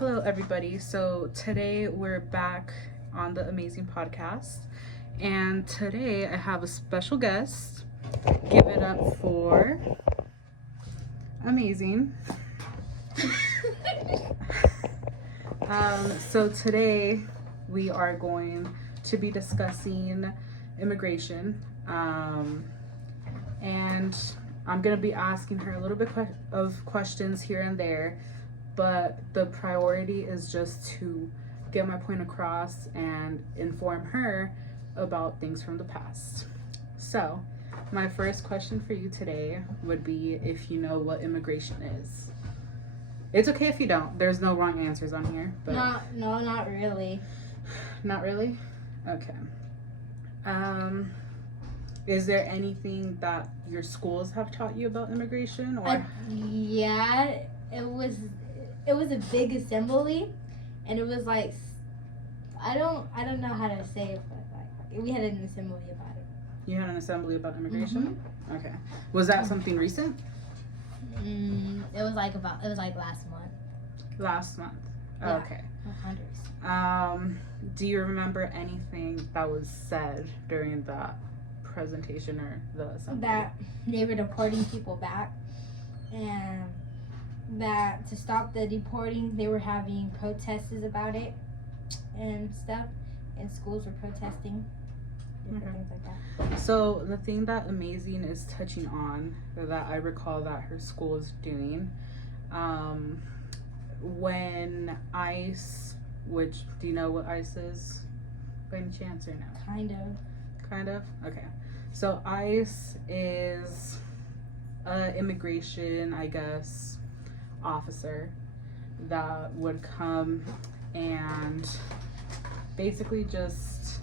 Hello, everybody. So today we're back on the Amazing Podcast, and today I have a special guest. Give it up for Amazing. So today we are going to be discussing immigration, and I'm gonna be asking her a little bit of questions here and there, but the priority is just to get my point across and inform her about things from the past. So, my first question for you today would be if you know what immigration is. It's okay if you don't. There's no wrong answers on here. But not really. Not really? Okay. Is there anything that your schools have taught you about immigration, or Yeah, it was a big assembly, and it was like I don't know how to say it, but like we had an assembly about it. you had an assembly about immigration? Okay. Was that something recent? It was like last month. Last month. Yeah. Okay. Hundreds. Do you remember anything that was said during that presentation or the assembly? That they were deporting people back, and that to stop the deporting, they were having protests about it and stuff, and schools were protesting. Different things like that. So the thing that Amazing is touching on, or that I recall that her school is doing, when ICE, which, do you know what ICE is by any chance or no? Kind of? Okay. So ICE is a immigration, I guess, officer that would come and basically just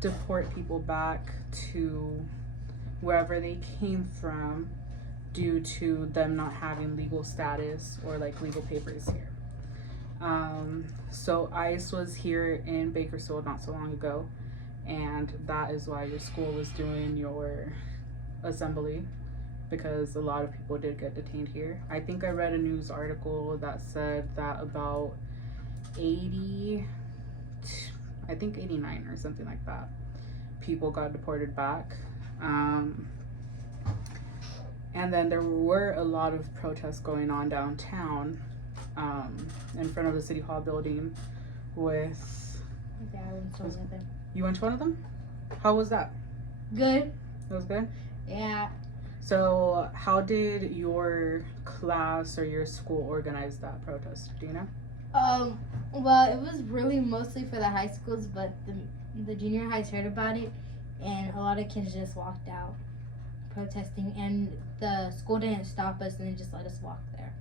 deport people back to wherever they came from due to them not having legal status or like legal papers here. So ICE was here in Bakersfield not so long ago, and that is why your school was doing your assembly, because a lot of people did get detained here. I think I read a news article that said that about 89 or something like that people got deported back. And then there were a lot of protests going on downtown, in front of the City Hall building with... Yeah, I went to one of them. You went to one of them? How was that? Good. It was good? Yeah. So how did your class or your school organize that protest? Do you know? Well, it was really mostly for the high schools, but the junior highs heard about it, and a lot of kids just walked out protesting, and the school didn't stop us, and they just let us walk there.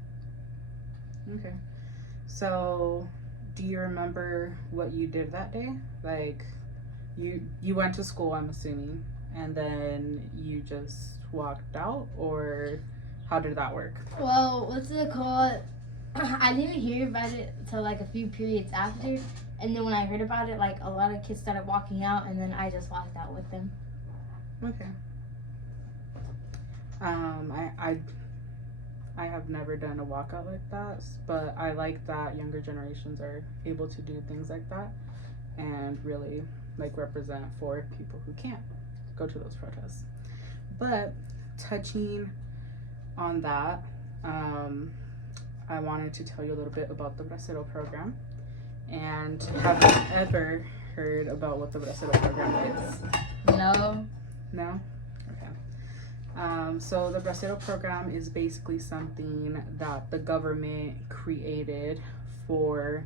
Okay. So, do you remember what you did that day? Like, you went to school, I'm assuming, and then you just walked out, or how did that work? Well, what's it called? I didn't hear about it till like a few periods after, and then when I heard about it, like a lot of kids started walking out, and then I just walked out with them. Okay. I have never done a walkout like that, but I like that younger generations are able to do things like that and really like represent for people who can't go to those protests. But touching on that, I wanted to tell you a little bit about the Bracero program. And have you ever heard about what the Bracero program is? No. No? Okay. So the Bracero program is basically something that the government created for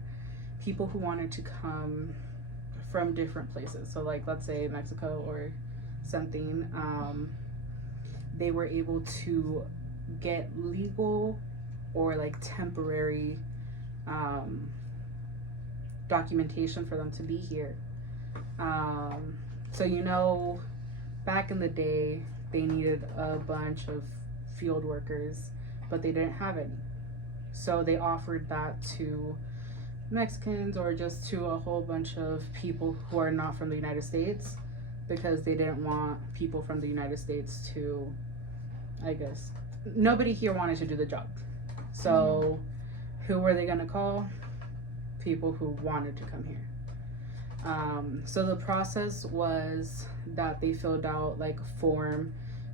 people who wanted to come from different places. So like, let's say Mexico or something. They were able to get legal or like temporary documentation for them to be here. So back in the day, they needed a bunch of field workers, but they didn't have any. So they offered that to Mexicans or just to a whole bunch of people who are not from the United States, because they didn't want people from the United States to, I guess, nobody here wanted to do the job. So who were they going to call? People who wanted to come here. So the process was that they filled out like a form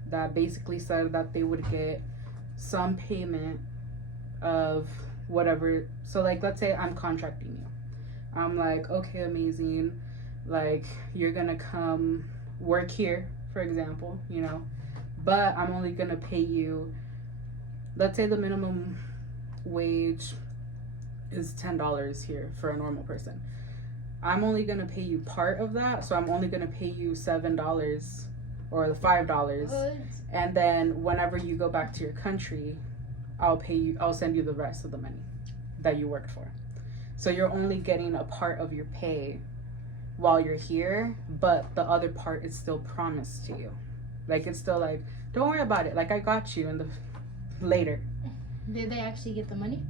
that basically said that they would get some payment of whatever. So like, let's say I'm contracting you. I'm like, okay, amazing. Like, you're gonna come work here, for example, you know, but I'm only gonna pay you, let's say the minimum wage is $10 here for a normal person. I'm only gonna pay you part of that, so I'm only gonna pay you $7 or the $5, and then whenever you go back to your country, I'll send you the rest of the money that you worked for. So you're only getting a part of your pay while you're here, but the other part is still promised to you. Like, it's still like, don't worry about it, like, I got you in the later. Did they actually get the money?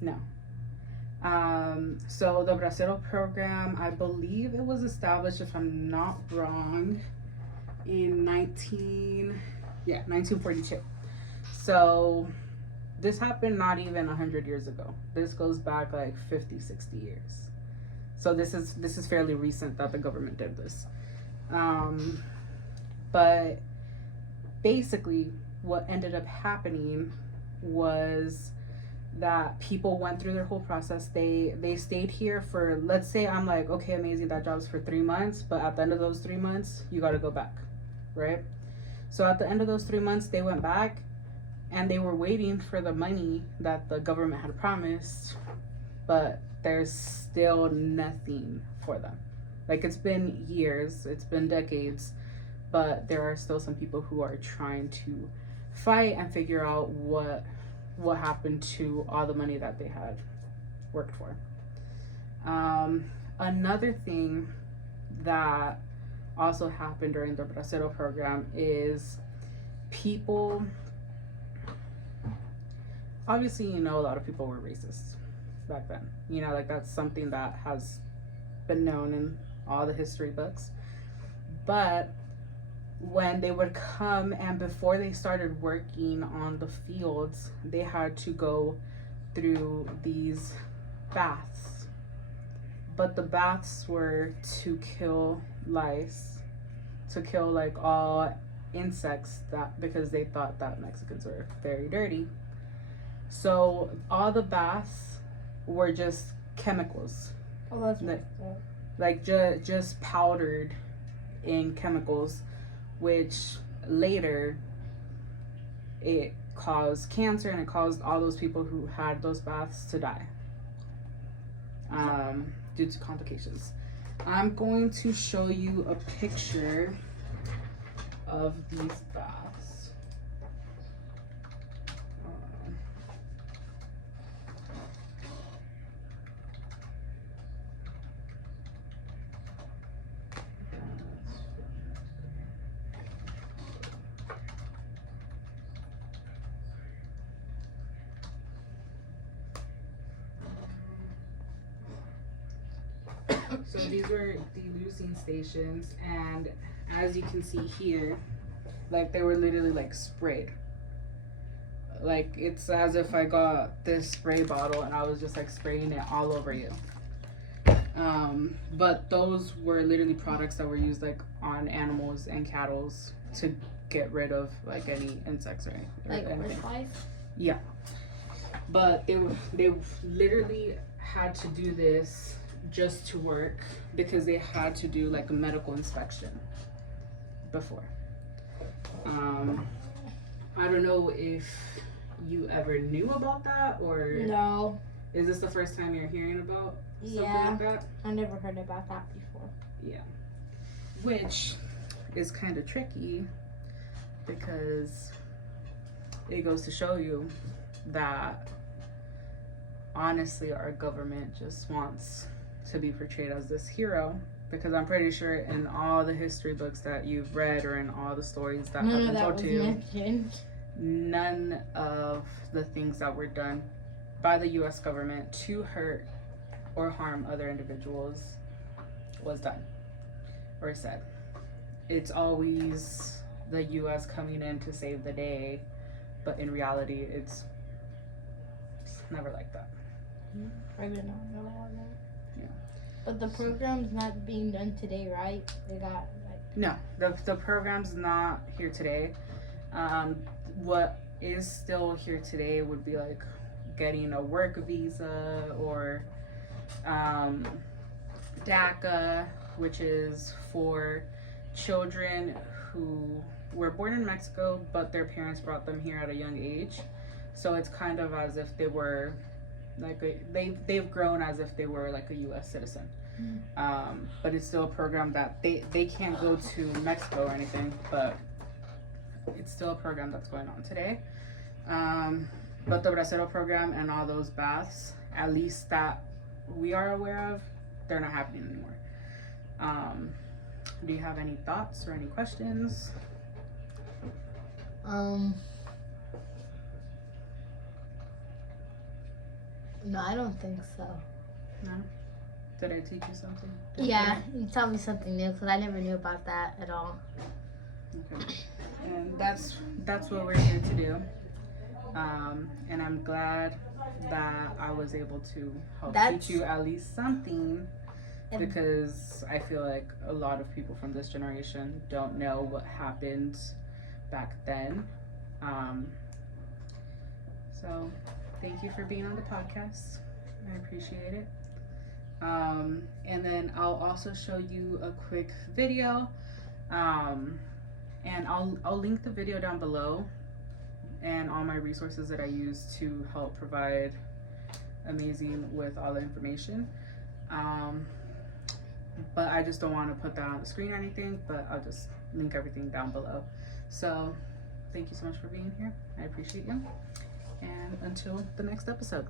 No. So the Bracero program, I believe it was established, if I'm not wrong, in 1942. So this happened not even 100 years ago. This goes back like 50, 60 years. So this is fairly recent that the government did this. But basically what ended up happening was that people went through their whole process. They stayed here for, let's say I'm like, okay, amazing, that job's for 3 months, but at the end of those 3 months, you got to go back, right? So at the end of those 3 months, they went back and they were waiting for the money that the government had promised, but there's still nothing for them. Like, it's been years, it's been decades, but there are still some people who are trying to fight and figure out what happened to all the money that they had worked for. Another thing that also happened during the Bracero program is people, obviously, you know, a lot of people were racist back then. You know, like, that's something that has been known in all the history books. But when they would come and before they started working on the fields, they had to go through these baths. But the baths were to kill lice, to kill like all insects, that because they thought that Mexicans were very dirty. So all the baths were just chemicals. Oh, that's like just powdered in chemicals, which later it caused cancer and it caused all those people who had those baths to die due to complications. I'm going to show you a picture of these baths. So these were delucing stations, and as you can see here, like, they were literally like sprayed. Like, it's as if I got this spray bottle and I was just like spraying it all over you. But those were literally products that were used like on animals and cattle to get rid of like any insects or anything. Like horse. Yeah. But they literally had to do this just to work because they had to do like a medical inspection before. I don't know if you ever knew about that, or no. Is this the first time you're hearing about something like that? I never heard about that before. Yeah. Which is kind of tricky because it goes to show you that honestly our government just wants to be portrayed as this hero, because I'm pretty sure in all the history books that you've read or in all the stories that have been told to you, none of the things that were done by the US government to hurt or harm other individuals was done or said. It's always the US coming in to save the day, but in reality it's never like that. I did not know all that. Yeah. But the program's not being done today, right? They got No, the program's not here today. What is still here today would be like getting a work visa or DACA, which is for children who were born in Mexico, but their parents brought them here at a young age. So it's kind of as if they were like they've grown as if they were like a U.S. citizen. But it's still a program that they can't go to Mexico or anything, but it's still a program that's going on today. But the Bracero program and all those baths, at least that we are aware of, they're not happening anymore. Do you have any thoughts or any questions? No, I don't think so. No? Did I teach you something? Yeah, you taught me something new because I never knew about that at all. Okay. And that's what we're here to do. And I'm glad that I was able to help teach you at least something, because I feel like a lot of people from this generation don't know what happened back then. So thank you for being on the podcast. I appreciate it. And then I'll also show you a quick video. And I'll link the video down below and all my resources that I use to help provide Amazing with all the information. But I just don't want to put that on the screen or anything, but I'll just link everything down below. So thank you so much for being here. I appreciate you. And until the next episode.